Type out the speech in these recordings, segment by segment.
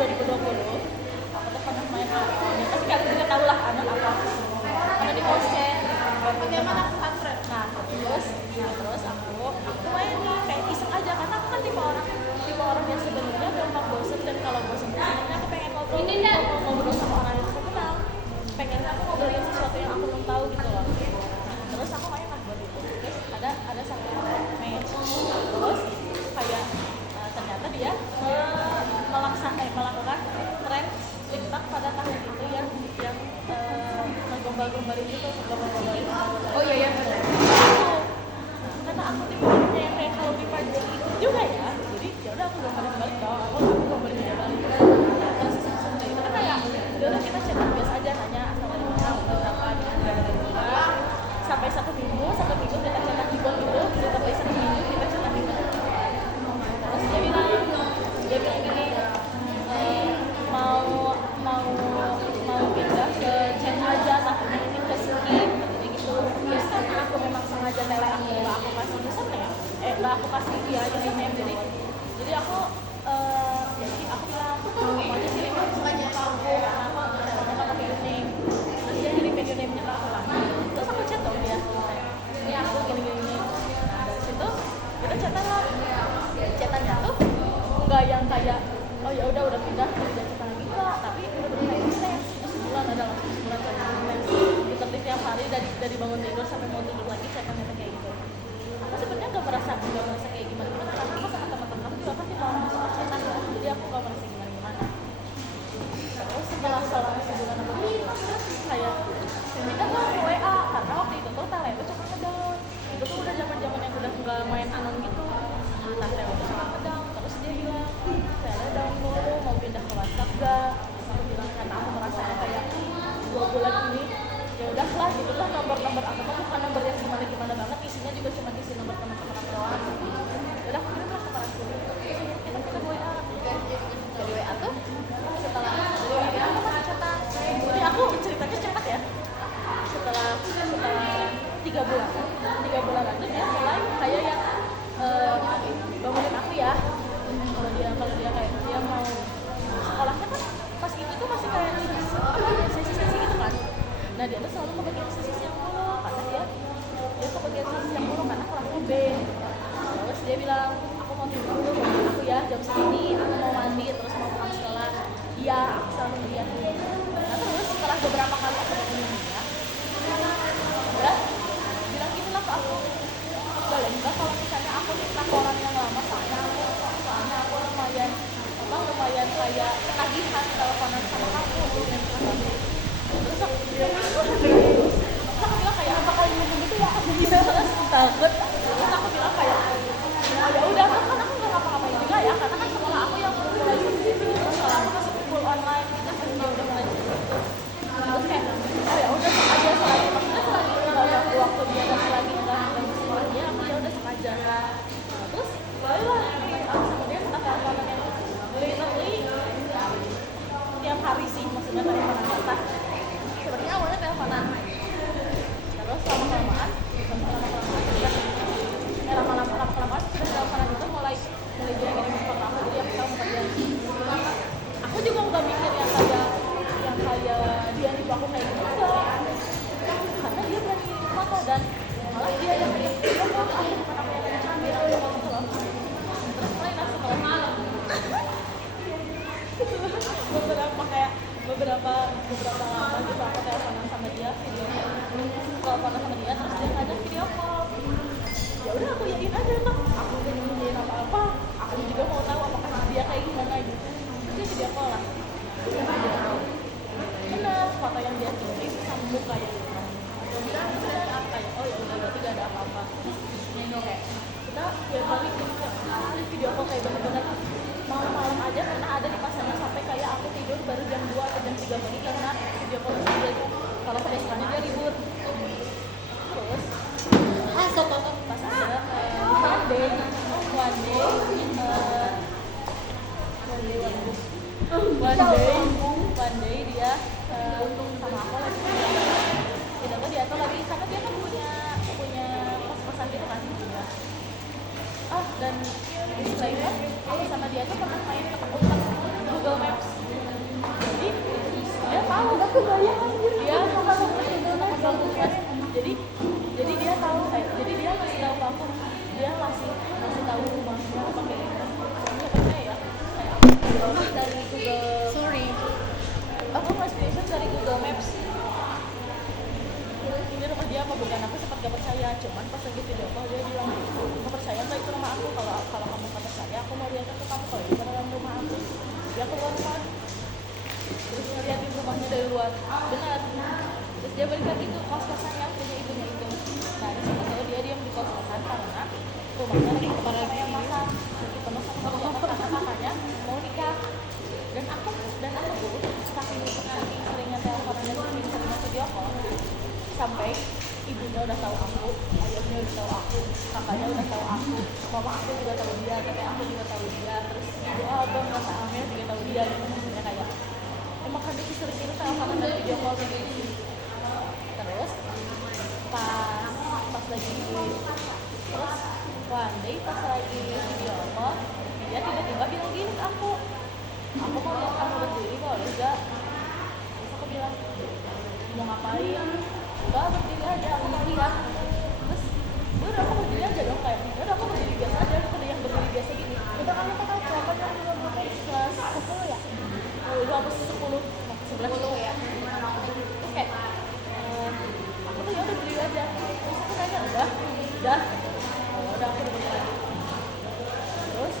2020 aku tuh pernah main Anon. Pasti kalian juga tahu lah Anon apa. Anon di Kosen. Bagaimana aku Alfred? Nah terus aku main nih kayak iseng aja karena aku kan tipe orang yang sebenarnya gampang bosen, dan kalau bosen sebenarnya aku pengen ngobrol sama orang yang aku kenal, pengen aku ngobrolin sesuatu yang aku belum tahu gitu loh. Terus aku main lah buat itu, terus ada satu match, terus kayak ternyata dia melakukan tren TikTok pada tahun itu yang menggombal-gombalin itu, Oh iya benar. Karena aku tipe orangnya yang kayak kalau di pancing itu juga ya, jadi ya udah aku gombalin balik dong, aku gombalin dia balik. Terus sesudah itu kan kayak dulu kita chat biasa aja, nanya asal dari mana, umur berapa, sampai satu minggu kita cetak di bol gitu, kita play satu minggu kita cetak di bol. Terus dia bilang gini, mau pindah ke chat aja, takutnya ini ke skip gitu. Terus karena aku memang sengaja tele aku nggak aku kasih username, nggak aku kasih dia username, jadi aku bilang mau aja kirim sengaja ke aku karena aku telenya nggak pakai username. Terus dia kirim username-nya ke aku lagi, terus aku chat dong dia, ini aku gini. Nah dari situ kita chatannya tuh nggak yang kayak oh ya udah pindah jadi chatan lagi, enggak, tapi udah kayak intens. Terus sebulan chatan intens, literally tiap hari dari bangun tidur sampai mau tidur lagi chatannya kayak gitu. Aku sebenarnya nggak merasa kayak gimana karena aku sama teman-teman aku juga kan tipe orang yang suka chatan ya, jadi aku nggak merasa gimana. Terus setelah sebulan aku kayak kita mau WA karena waktu itu tuh Tele itu cuma ngedown, itu tuh udah zaman yang udah nggak main Anon gitu. Nah Tele itu cuma ngedown, terus dia bilang Tele down dulu, mau pindah ke WhatsApp gak? Aku bilang karena aku merasa kayak 2 bulan ini ya udahlah gitu lah, nomor aku tuh bukan nomor yang gimana banget, isinya juga cuma isi nomor teman-teman aku doang. Udah aku kirim lah nomor aku, kita WA. Dari WA tuh setelah dari WA aku masih chatan, jadi aku ceritanya cepat ya. Setelah 3 bulan itu dia mulai kayak yang bangunin aku ya, kalau dia kayak dia mau sekolahnya kan pas itu tuh masih kayak sesi gitu kan. Nah dia tuh selalu kebagian sesi siang mulu karena dia kebagian sesi siang mulu karena kelasnya B. Terus dia bilang aku mau tidur dulu, bangunin aku ya jam segini, aku mau mandi terus mau pulang sekolah. Iya, aku selalu ngeliatin. Nah terus setelah beberapa kali aku bangunin dia bilang gini lah ke aku, boleh enggak kalau misalnya aku minta koran yang lama, soalnya aku lumayan kayak ketagihan teleponan sama kamu. Terus aku bilang kayak apa kali gitu ya, aku takut. Terus aku bilang kayak ya udah kan aku nggak ngapa-ngapain juga ya, karena kan sekolah aku yang mulai terus sekolah aku masih full online gitu kan, dia udah mulai gitu. Terus kayak oh ya udah sok aja, selagi nggak ganggu waktu dia dan selagi nggak ganggu sekolah dia, aku ya udah sok aja. Terus barulah aku sama dia kita teleponan yang literally tiap hari sih, maksudnya teleponan kita sebenarnya awalnya teleponan, terus lama-kelamaan sudah teleponan itu mulai dia kirim foto aku, jadi aku tahu muka dia. Aku juga nggak mikir yang kayak dia nipu aku kayak gitu, enggak, karena dia berani kirim foto dan malah dia yang kirim foto aku, bukan aku yang kirim bilang gitu loh. Terus mulai langsung malam beberapa lama gitu aku teleponan sama dia, terus dia ngajak video call. Ya udah aku yakin aja kan, aku udah nyembunyiin apa-apa, aku juga mau tahu apakah dia kayak gimana gitu. Terus dia video call lah, bener foto yang dia kirim sama muka yang bilang bener kayak oh ya udah berarti gak ada apa-apa. Kayak kita ya balik video call kayak bener-bener malam-malam aja, karena ada di pasarnya sampai kayak aku tidur baru jam 2 atau jam 3 pagi karena video call dia kalau kebiasaannya dia ribut. Terus pas ada one day dia sama aku lagi dia tuh lagi, karena dia kan punya kos-kosan gitu kan dia. Dan istilahnya aku sama dia tuh pernah main Google Maps. tahu nggak kebayang anjir dia jadi dia tahu jadi dia ngasih tahu ke aku dia ngasih tahu rumahnya apa kayak gitu soalnya katanya ya kayak aku dari Google Sorry. aku nggak screenshot dari Google Maps ini rumah dia apa bukan aku sempat gak percaya cuman pas lagi video call dia bilang nggak percaya nggak itu rumah aku kalau kamu nggak percaya aku mau lihat ke kamu kalau itu beneran rumah aku dia keluar rumah terus ngeliatin rumahnya dari luar benar terus dia balik lagi tuh kos-kosan yang punya ibunya itu nah di situ tahu dia diam di kos-kosan karena rumahnya lagi kepala yang masak kita masak sama karena kakaknya mau nikah dan aku tuh saking seringnya teleponan dan saking seringnya video call sampai ibunya udah tahu aku, ayahnya udah tahu aku, kakaknya udah tahu aku, mama aku juga tahu dia, kakek aku juga tahu dia, terus ibu abang dan Amir juga tahu dia, gitu maksudnya kayak emang kan dia sering itu teleponan dan video call gitu. Terus pas lagi terus one day pas lagi video call dia tiba-tiba bilang gini ke aku mau lihat kamu berdiri boleh enggak? Terus aku bilang mau ngapain? Enggak, berdiri aja, aku mau lihat. Terus udah aku berdiri aja dong kayak udah aku berdiri biasa aja, aku udah yang berdiri biasa gini. Udah kamu tahu berapa yang belum pakai kelas 10 ya? Udah aku 10 ya. Terus kayak aku tuh ya udah berdiri aja. Terus aku nanya udah. Oh, udah aku udah berdiri lagi. Terus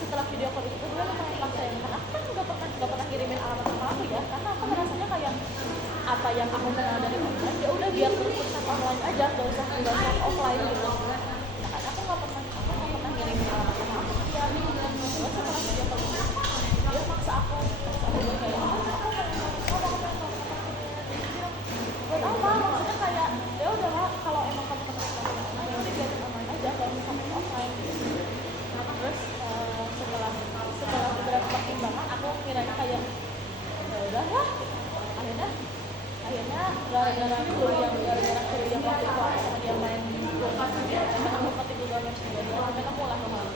setelah video call itu dia lumayan paksa yang karena aku kan nggak pernah kirimin alamat sama aku ya karena aku merasanya kayak apa yang aku kenal dari online ya udah biar terus online aja nggak usah offline gitu nah kan aku nggak pernah kirimin alamat sama aku dia terus setelah video call itu dia maksa aku buat kayak buat apa maksudnya kayak ya udah lah kalau emang kamu ketemu sama teman ya udah biarin online aja kalau misalnya offline gitu terus setelah beberapa pertimbangan aku kiranya kayak ya udah lah akhirnya gara-gara kuliah waktu itu aku sama dia main Google Maps aku pakai Google Maps juga dia sampai kamu lah rumah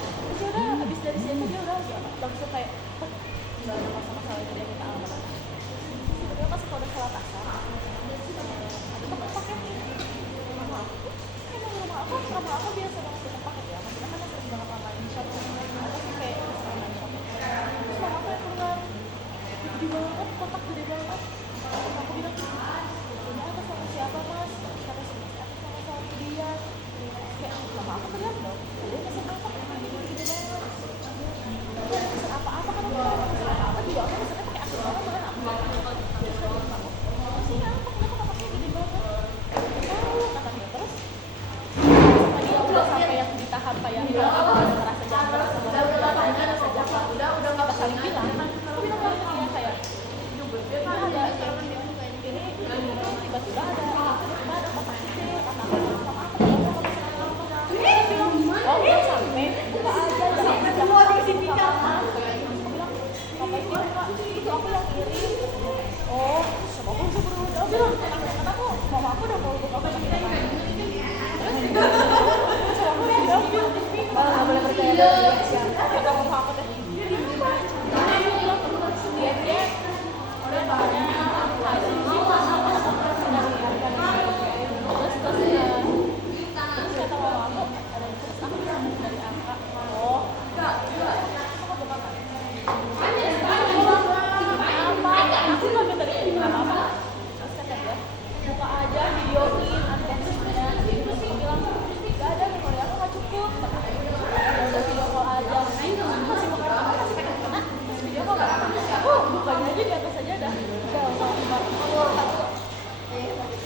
terus ya udah abis dari situ dia udah langsung kayak nggak ada masalah itu dia minta alamat sebenarnya pas aku udah salah tasar ada teman pakai rumah aku biasa banget dengan paket ya maksudnya kan sering banget online shopping ada sih kayak online shopping terus mama aku yang keluar gede banget kotak gede banget terus aku bilang ini atas sama siapa mas kata si mas atas sama dia kayak mama aku teriak dong dia pesen apa gede banget dia pesen apa-apa kan aku pesen apa-apa juga aku pesennya pakai akun orang bukan aku terus dia bilang aku sih apa kenapa kotaknya gede banget tahu katanya terus sama dia udah sampai yang di tahap kayak aku udah ngerasa janggal sama dia ngerasa janggal udah nggak saling bilang aku bilang ke dia kayak ini ada ini tiba-tiba ada kotak kecil kata aku sama apa dia bilang oh udah sampai buka aja jangan buka mama aku bilang ngapain dia buka itu aku yang kirim oh sama aku bisa berudah bilang kataku mama aku udah mau buka kotak kita nggak boleh percaya dong kata mama aku teh dia udah makanya terus kata mama aku ada terus aku dari angka oh aku buka kan apa aku nggak minta dari apa terus kata dia buka aja videoin unboxingnya terus dia bilang nggak ada memori aku nggak cukup udah video call aja masih mau kena terus video call bukanya aja di atas aja dah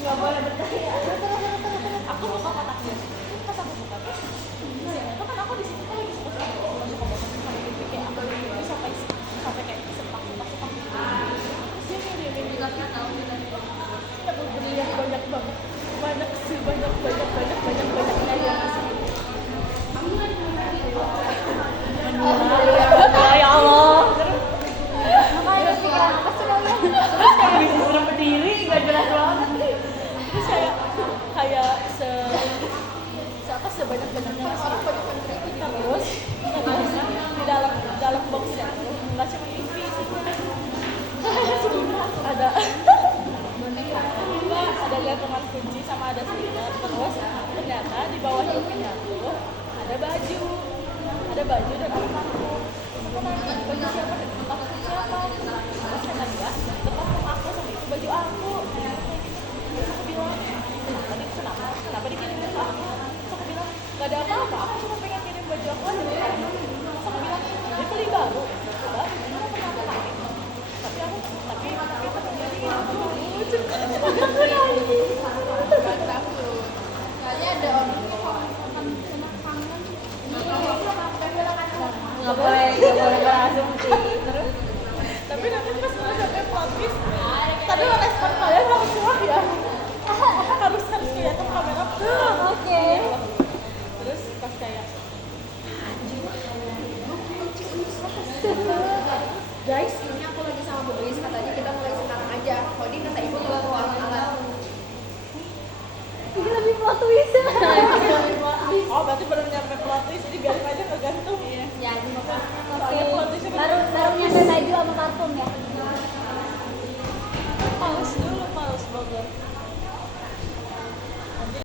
nggak boleh percaya aku buka kotaknya pas aku buka tuh itu kan aku di situ kan lagi suka sampai gitu kayak aku ini sampai kayak sepak terus dia juga tahu ya berlian banyak banget banyak yang kasih ya Allah makanya sih ya terus kayak disuruh berdiri nggak jelas banget terus kayak sebanyak-banyaknya ngasih terus di dalam boxnya tuh nggak cuma TV sih ada enggak, ada gantungan kunci sama ada stiker. Terus ternyata di bawah pintunya tuh ada baju dan aku takut. Terus aku nanya, baju siapa? Tempat siapa? Terus kata dia, tempat aku sama itu baju aku. Terus aku bilang, kenapa dikirimin ke aku? Terus aku bilang, gak ada apa-apa, aku cuma pengen kirim baju aku aja ke kamu. Terus aku bilang, dia beli baru. Coba, aku pernah pakai. Tapi itu terjadi aku lucu. Aku nangis. Gak takut. Soalnya ada orang tuh kalau makan kena kangen. Nggak boleh berasumsi. Terus Tapi nanti pas udah sampai plot twist, tadi lo respon kalian harus wah ya. harus kelihatan kamera. oke. Terus pas kayak Guys, ini aku lagi sama Bu Is, katanya kita mulai sekarang aja. Kodi kata ibu juga mau alat. Ini lebih plot twist. oh berarti belum nyampe plot twist, jadi biarin aja ngegantung. Ya,